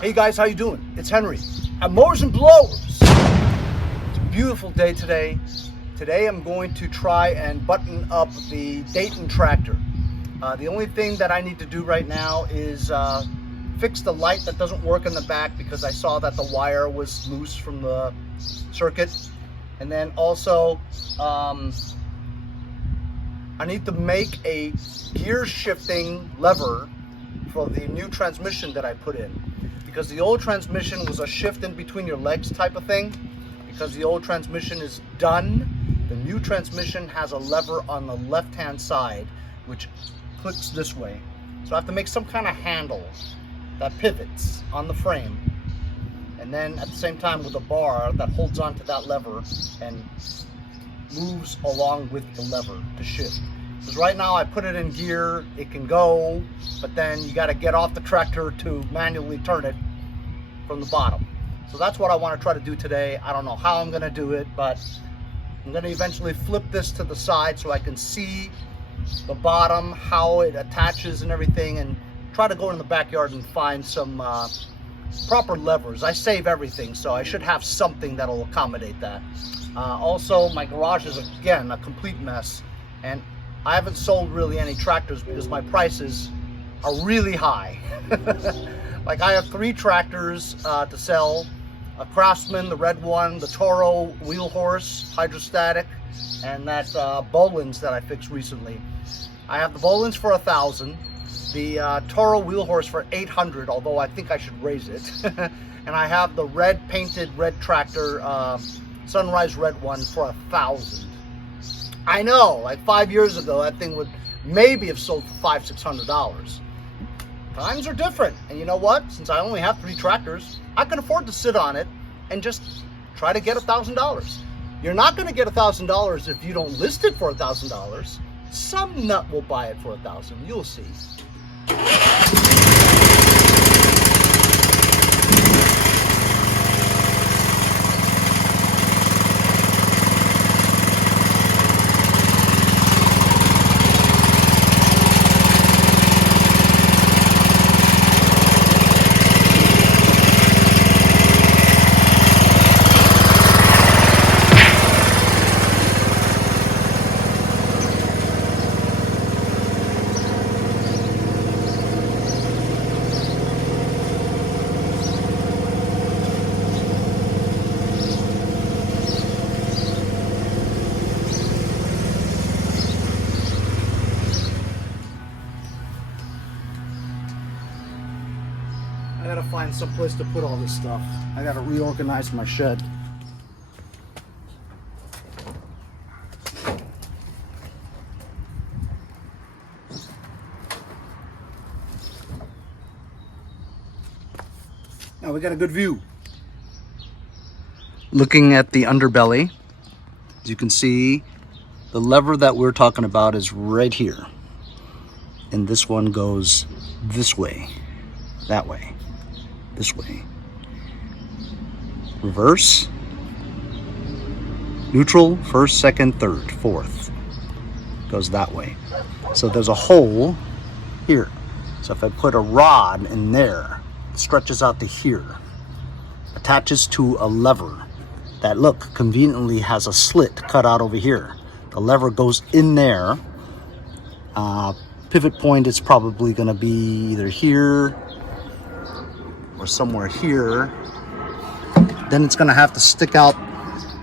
Hey guys, how you doing? It's Henry at Mowers and Blowers. It's a beautiful day today. Today I'm going to try and button up the Dayton tractor. The only thing that I need to do right now is fix the light that doesn't work in the back because I saw that the wire was loose from the circuit. And then also I need to make a gear shifting lever for the new transmission that I put in. Because the old transmission was a shift in between your legs type of thing. Because the old transmission is done, the new transmission has a lever on the left hand side which clicks this way. So I have to make some kind of handle that pivots on the frame, and then at the same time with a bar that holds onto that lever and moves along with the lever to shift. Because right now I put it in gear, it can go, but then you got to get off the tractor to manually turn it from the bottom. So that's what I want to try to do today. I don't know how I'm going to do it, but I'm going to eventually flip this to the side so I can see the bottom, how it attaches and everything, and try to go in the backyard and find some proper levers. I save everything, so I should have something that'll accommodate that. Also, my garage is again a complete mess, and I haven't sold really any tractors because my prices are really high. Like I have 3 tractors to sell: a Craftsman, the red one, the Toro wheel horse hydrostatic, and that Boland's that I fixed recently. I have the Boland's for $1,000, the Toro wheel horse for $800, although I think I should raise it. And I have the red painted red tractor, Sunrise red one, for $1,000. I know, like 5 years ago, that thing would maybe have sold for $500–600. Times are different, and you know what? Since I only have 3 tractors, I can afford to sit on it and just try to get $1,000. You're not going to get $1,000 if you don't list it for $1,000. Some nut will buy it for $1,000. You'll see. I gotta find some place to put all this stuff. I gotta reorganize my shed. Now we got a good view. Looking at the underbelly, as you can see, the lever that we're talking about is right here. And this one goes this way, that way, this way. Reverse, neutral, first, second, third, fourth. Goes that way. So there's a hole here. So if I put a rod in there, it stretches out to here, attaches to a lever that, look, conveniently has a slit cut out over here. The lever goes in there. Pivot point is probably going to be either here or somewhere here. Then it's going to have to stick out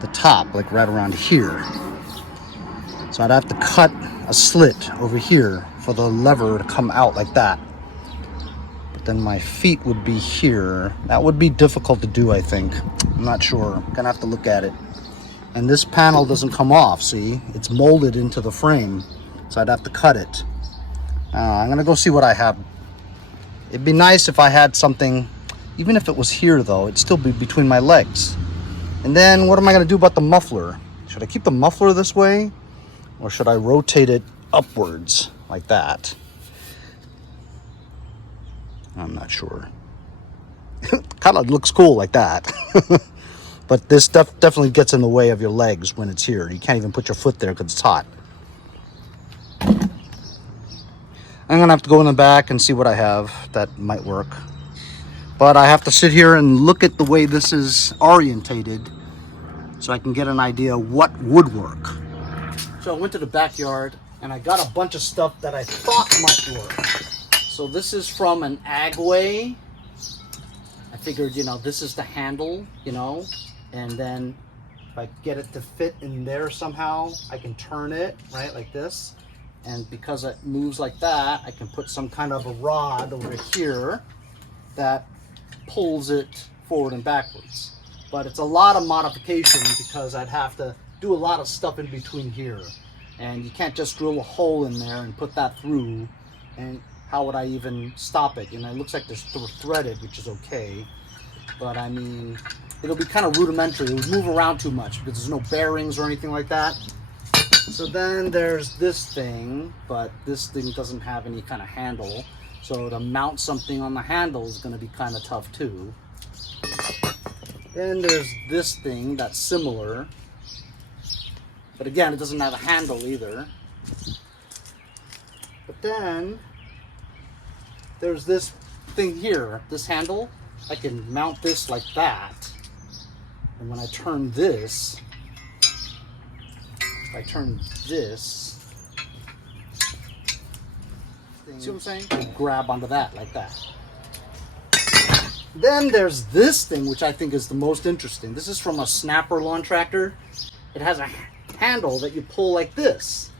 the top, like right around here. So I'd have to cut a slit over here for the lever to come out like that. But then my feet would be here. That would be difficult to do, I think. I'm not sure. I'm gonna have to look at it. And this panel doesn't come off, see? It's molded into the frame, so I'd have to cut it. I'm gonna go see what I have. It'd be nice if I had something, even if it was here though, it'd still be between my legs. And then what am I gonna do about the muffler? Should I keep the muffler this way? Or should I rotate it upwards like that? I'm not sure. Kind of looks cool like that. But this stuff definitely gets in the way of your legs when it's here. You can't even put your foot there because it's hot. I'm gonna have to go in the back and see what I have that might work. But I have to sit here and look at the way this is orientated so I can get an idea what would work. So I went to the backyard and I got a bunch of stuff that I thought might work. So this is from an Agway. I figured, you know, this is the handle, you know, and then if I get it to fit in there somehow, I can turn it, right, like this. And because it moves like that, I can put some kind of a rod over here that pulls it forward and backwards. But it's a lot of modification because I'd have to do a lot of stuff in between here. And you can't just drill a hole in there and put that through. And how would I even stop it? And it looks like this threaded, which is okay. But I mean, it'll be kind of rudimentary. It would move around too much because there's no bearings or anything like that. So then there's this thing, but this thing doesn't have any kind of handle. So to mount something on the handle is going to be kind of tough too. Then there's this thing that's similar. But again, it doesn't have a handle either. But then there's this thing here, this handle. I can mount this like that. And when I turn this, if I turn this, see what I'm saying? I grab onto that like that. Then there's this thing, which I think is the most interesting. This is from a Snapper Lawntractor. It has a handle that you pull like this,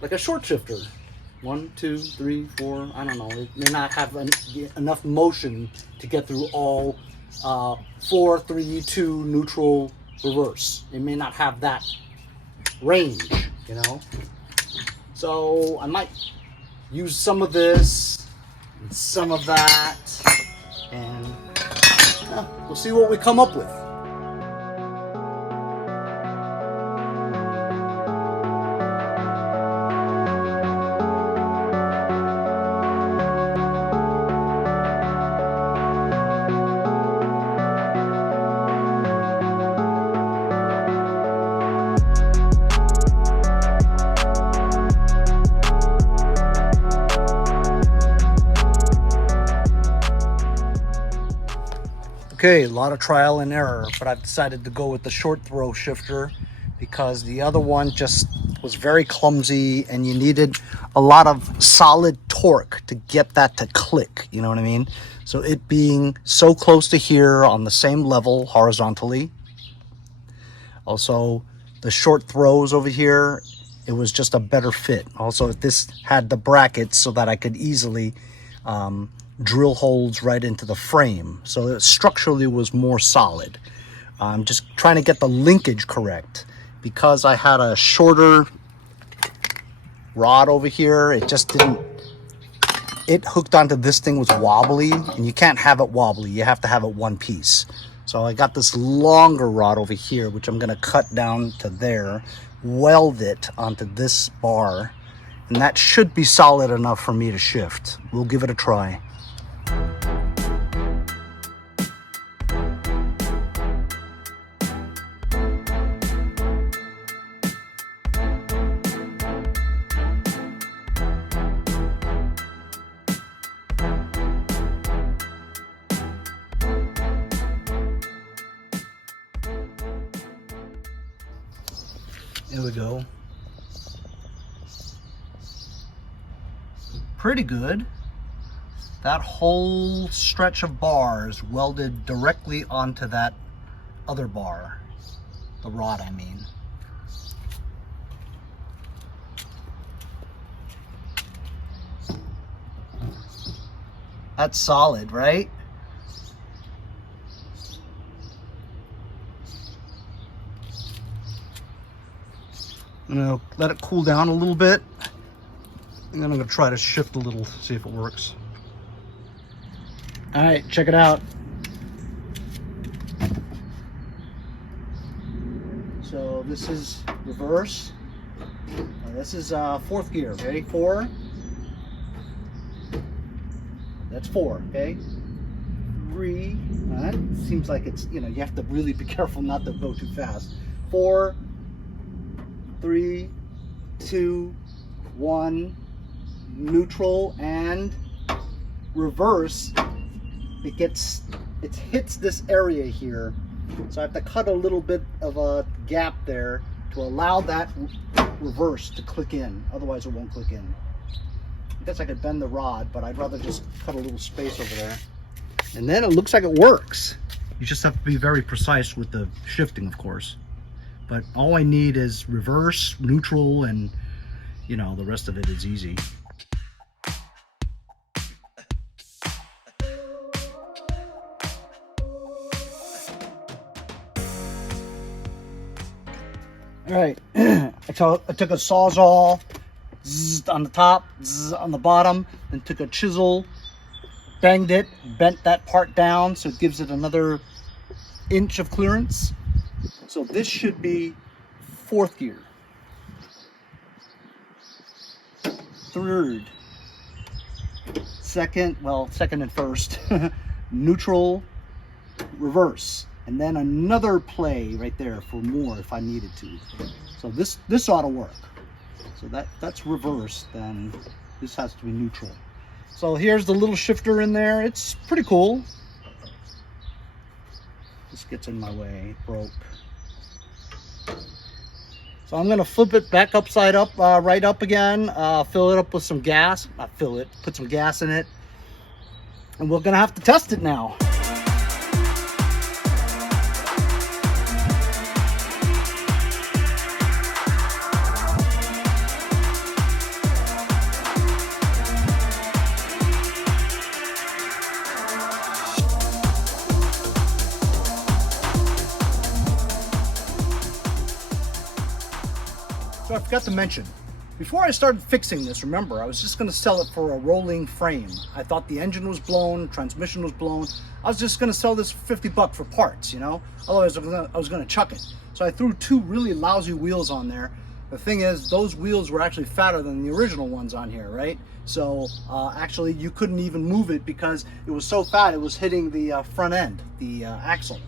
like a short shifter. 1, 2, 3, 4, I don't know. It may not have enough motion to get through all 4, 3, 2 neutral reverse. It may not have that range, you know. So I might use some of this and some of that, and we'll see what we come up with. Okay, a lot of trial and error, but I've decided to go with the short throw shifter because the other one just was very clumsy and you needed a lot of solid torque to get that to click, you know what I mean? So it being so close to here on the same level horizontally. Also, the short throws over here, it was just a better fit. Also, this had the brackets so that I could easily drill holes right into the frame, so it structurally was more solid. I'm just trying to get the linkage correct because I had a shorter rod over here. It just didn't, it hooked onto this thing was wobbly, and you can't have it wobbly, you have to have it one piece. So I got this longer rod over here, which I'm going to cut down to there, weld it onto this bar, and that should be solid enough for me to shift. We'll give it a try. There we go. Pretty good. That whole stretch of bars welded directly onto that other bar. The rod, I mean. That's solid, right? I'm gonna let it cool down a little bit, and then I'm gonna try to shift a little, see if it works. All right, check it out. So this is reverse. This is fourth gear. Ready? 4. That's 4. Okay. 3. That seems like it's, you know, you have to really be careful not to go too fast. 4, 3, 2, 1, neutral and reverse, it hits this area here. So I have to cut a little bit of a gap there to allow that reverse to click in. Otherwise it won't click in. I guess I could bend the rod, but I'd rather just cut a little space over there. And then it looks like it works. You just have to be very precise with the shifting, of course. But all I need is reverse, neutral, and you know, the rest of it is easy. All right, I took a Sawzall on the top, on the bottom, then took a chisel, banged it, bent that part down so it gives it another inch of clearance. So this should be fourth gear, third, second and first, neutral, reverse. And then another play right there for more if I needed to. So this ought to work. So that's reverse, then this has to be neutral. So here's the little shifter in there. It's pretty cool. This gets in my way, broke. So I'm gonna flip it back upside up, right up again, fill it up with some gas. Not fill it, put some gas in it. And we're gonna have to test it now. So I forgot to mention, before I started fixing this, remember, I was just going to sell it for a rolling frame. I thought the engine was blown, transmission was blown. I was just going to sell this for 50 bucks for parts, you know? Otherwise, I was going to chuck it. So I threw two really lousy wheels on there. The thing is, those wheels were actually fatter than the original ones on here, right? So actually, you couldn't even move it because it was so fat, it was hitting the front end, the axle.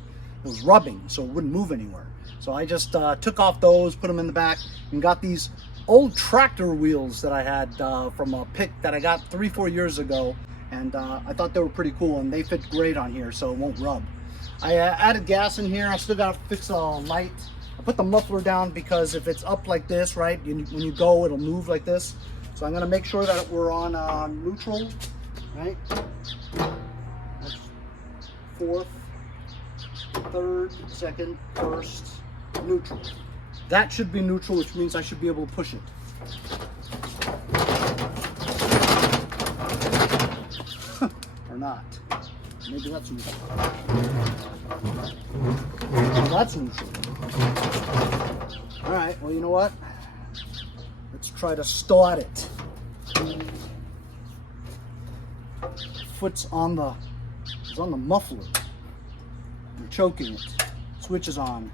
It was rubbing, so it wouldn't move anywhere. So I just took off those, put them in the back, and got these old tractor wheels that I had from a pick that I got 3-4 years ago. And I thought they were pretty cool, and they fit great on here, so it won't rub. I added gas in here. I still got to fix a light. I put the muffler down because if it's up like this, right, when you go, it'll move like this. So I'm going to make sure that we're on neutral, right? That's fourth, third, second, first, neutral. That should be neutral, which means I should be able to push it. Or not. Maybe that's neutral. So that's neutral. All right, well, you know what? Let's try to start it. Foot's on the, it's on the muffler. I'm choking it. Switch is on.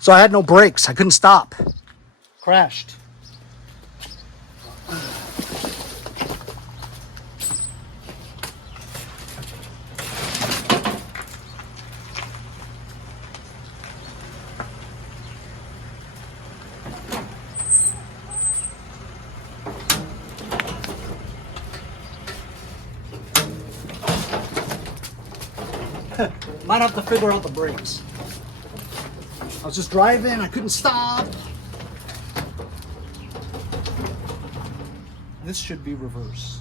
So I had no brakes. I couldn't stop. Crashed. Might have to figure out the brakes. I was just driving, I couldn't stop. This should be reverse.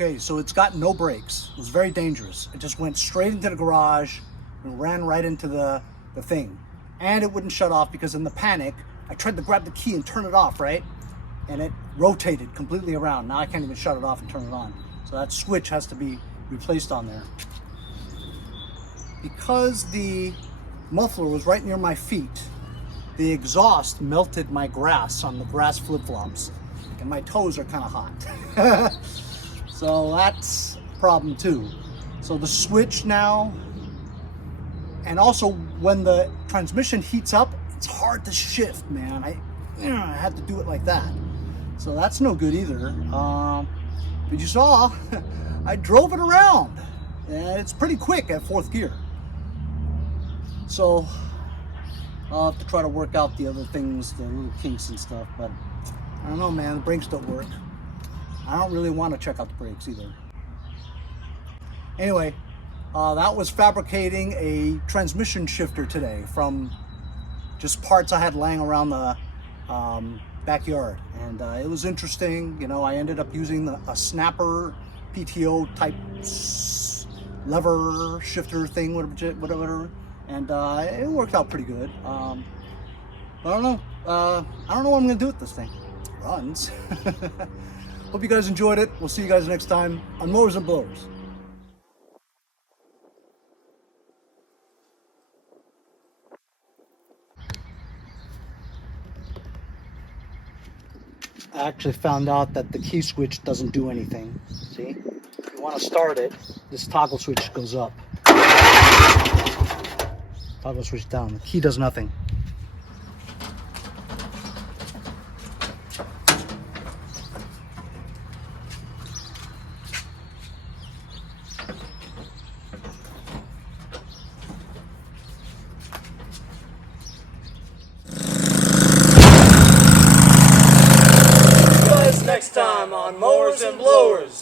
Okay, so it's got no brakes. It was very dangerous. It just went straight into the garage and ran right into the thing. And it wouldn't shut off because in the panic, I tried to grab the key and turn it off, right? And it rotated completely around. Now I can't even shut it off and turn it on. So that switch has to be replaced on there. Because the muffler was right near my feet, the exhaust melted my grass on the grass flip-flops. And my toes are kind of hot. So that's a problem too. So the switch now, and also when the transmission heats up, it's hard to shift, man. I had to do it like that. So that's no good either. But you saw, I drove it around. And it's pretty quick at 4th gear. So I'll have to try to work out the other things, the little kinks and stuff, but I don't know, man, the brakes don't work. I don't really want to check out the brakes either. Anyway, that was fabricating a transmission shifter today from just parts I had laying around the backyard. And it was interesting. You know, I ended up using a snapper PTO type lever shifter thing, whatever. And it worked out pretty good. I don't know. I don't know what I'm going to do with this thing. It runs. Hope you guys enjoyed it. We'll see you guys next time on Mowers and Blowers. I actually found out that the key switch doesn't do anything. See? If you want to start it, this toggle switch goes up. Toggle switch down. The key does nothing. Next time on Mowers and Blowers.